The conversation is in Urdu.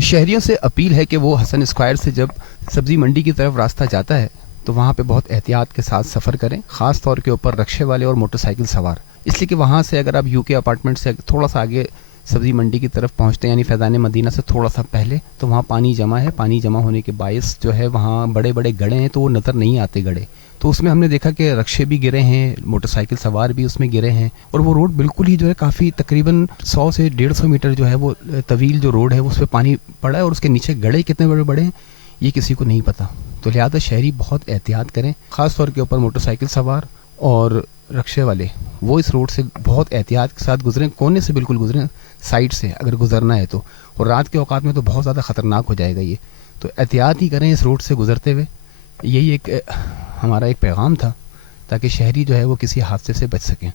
شہریوں سے اپیل ہے کہ وہ حسن اسکوائر سے جب سبزی منڈی کی طرف راستہ جاتا ہے تو وہاں پہ بہت احتیاط کے ساتھ سفر کریں، خاص طور کے اوپر رکشے والے اور موٹر سائیکل سوار، اس لیے کہ وہاں سے اگر آپ یو کے اپارٹمنٹ سے تھوڑا سا آگے سبزی منڈی کی طرف پہنچتے ہیں، یعنی فیضان مدینہ سے تھوڑا سا پہلے، تو وہاں پانی جمع ہے، پانی جمع ہونے کے باعث جو ہے وہاں بڑے بڑے گڑھے ہیں تو وہ نظر نہیں آتے گڑھے، تو اس میں ہم نے دیکھا کہ رکشے بھی گرے ہیں، موٹر سائیکل سوار بھی اس میں گرے ہیں، اور وہ روڈ بالکل ہی جو ہے کافی تقریباً 100 سے 150 میٹر جو ہے وہ طویل جو روڈ ہے اس پہ پانی پڑا ہے، اور اس کے نیچے گڑھے کتنے بڑے بڑے ہیں یہ کسی کو نہیں پتہ، تو لہٰذا شہری بہت احتیاط کریں، خاص طور کے اوپر موٹر سائیکل سوار اور رکشے والے، وہ اس روڈ سے بہت احتیاط کے ساتھ گزریں، کونے سے بالکل گزریں، سائڈ سے اگر گزرنا ہے تو، اور رات کے اوقات میں تو بہت زیادہ خطرناک ہو جائے گا یہ، تو احتیاط ہی کریں اس روڈ سے گزرتے ہوئے، یہی ایک ہمارا ایک پیغام تھا تاکہ شہری جو ہے وہ کسی حادثے سے بچ سکیں۔